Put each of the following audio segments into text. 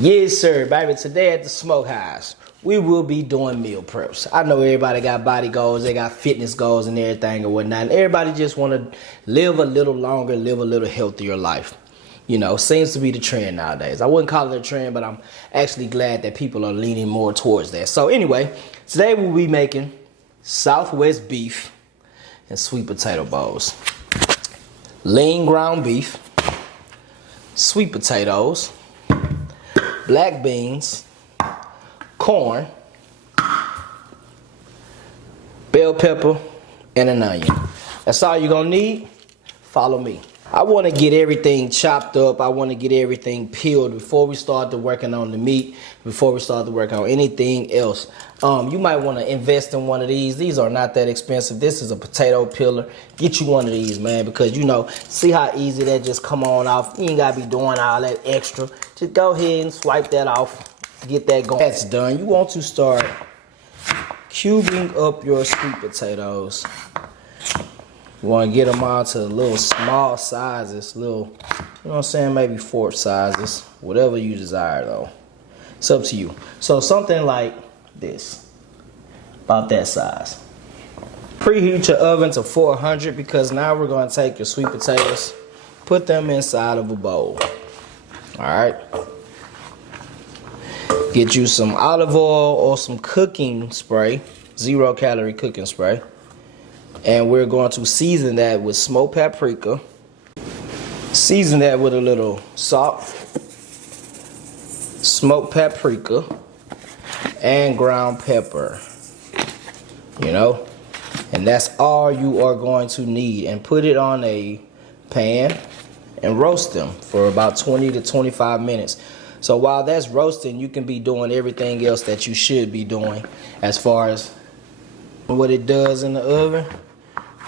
Yes, sir, baby. Today at the Smokehouse, we will be doing meal preps. I know everybody got body goals, they got fitness goals and everything and whatnot. And everybody just want to live a little longer, live a little healthier life. You know, seems to be the trend nowadays. I wouldn't call it a trend, but I'm actually glad that people are leaning more towards that. So anyway, today we'll be making Southwest beef and sweet potato bowls. Lean ground beef, sweet potatoes, black beans, corn, bell pepper, and an onion. That's all you're gonna need. Follow me. I want to get everything chopped up. I want to get everything peeled before we start to working on the meat, before we start to work on anything else. You might want to invest in one of these. These are not that expensive. This is a potato peeler. Get you one of these, man, because you know, see how easy that just come on off. You ain't got to be doing all that extra. Just go ahead and swipe that off. Get that going. That's done. You want to start cubing up your sweet potatoes. You want to get them all to little small sizes, little, you know what I'm saying, maybe fork sizes, whatever you desire though. It's up to you. So something like this, about that size. Preheat your oven to 400 because now we're going to take your sweet potatoes, put them inside of a bowl. All right. Get you some olive oil or some cooking spray, 0-calorie cooking spray. And we're going to season that with smoked paprika. Season that with a little salt, smoked paprika, and ground pepper. You know? And that's all you are going to need. And put it on a pan and roast them for about 20 to 25 minutes. So while that's roasting, you can be doing everything else that you should be doing as far as what it does in the oven.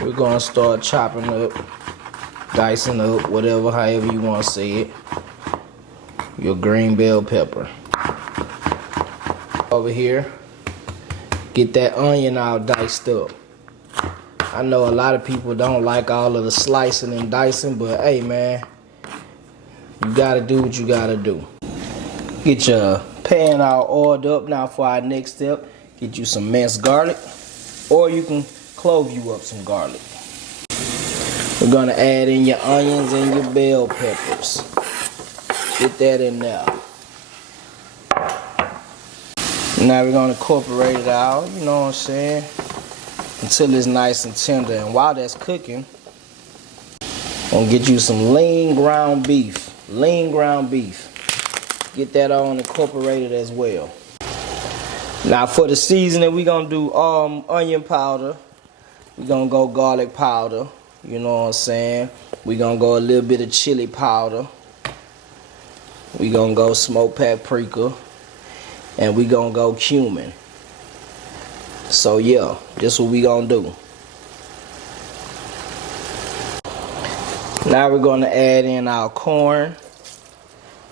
We're going to start chopping up, dicing up, whatever, however you want to say it, your green bell pepper. Over here, get that onion all diced up. I know a lot of people don't like all of the slicing and dicing, but hey man, you got to do what you got to do. Get your pan all oiled up. Now for our next step, get you some minced garlic, or you can clove you up some garlic. We're gonna add in your onions and your bell peppers. Get that in there. Now we're gonna incorporate it out, you know what I'm saying, until it's nice and tender. And while that's cooking, I'm gonna get you some lean ground beef. Lean ground beef. Get that on incorporated as well. Now for the seasoning, we're gonna do onion powder. We're gonna go garlic powder, you know what I'm saying? We're gonna go a little bit of chili powder. We're gonna go smoked paprika. And we're gonna go cumin. So yeah, this is what we gonna do. Now we're gonna add in our corn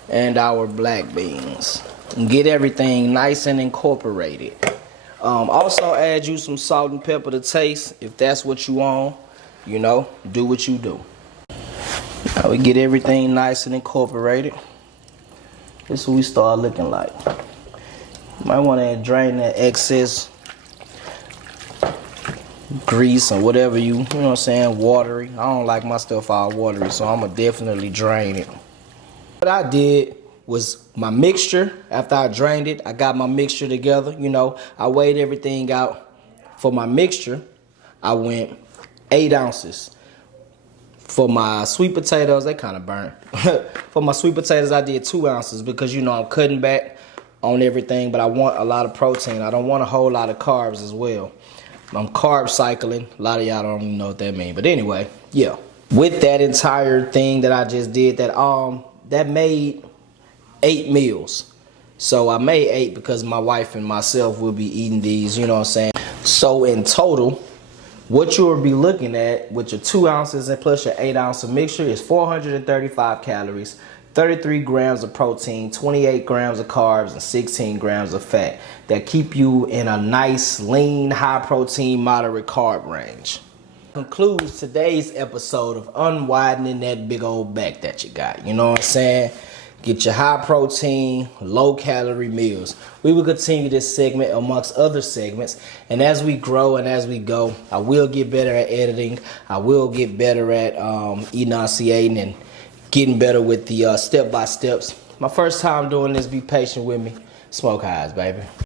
and our black beans. And get everything nice and incorporated. Also add you some salt and pepper to taste if that's what you want. You know, do what you do. Now we get everything nice and incorporated. This is what we start looking like. You might want to drain that excess grease or whatever you know what I'm saying, watery. I don't like my stuff all watery, so I'm going to definitely drain it. What I did was my mixture. After I drained it, I got my mixture together. You know, I weighed everything out. For my mixture, I went 8 ounces. For my sweet potatoes, they kind of burnt. For my sweet potatoes, I did 2 ounces because, you know, I'm cutting back on everything, but I want a lot of protein. I don't want a whole lot of carbs as well. I'm carb cycling. A lot of y'all don't even know what that means. But anyway, yeah. With that entire thing that I just did, that made 8 meals. So I made 8 because my wife and myself will be eating these, you know what I'm saying? So in total, what you will be looking at with your 2 ounces and plus your 8 ounce of mixture is 435 calories, 33 grams of protein, 28 grams of carbs, and 16 grams of fat that keep you in a nice, lean, high protein, moderate carb range. Concludes today's episode of unwidening that big old back that you got. You know what I'm saying? Get your high protein, low calorie meals. We will continue this segment amongst other segments. And as we grow and as we go, I will get better at editing. I will get better at enunciating and getting better with the step-by-steps. My first time doing this, be patient with me. Smoke highs, baby.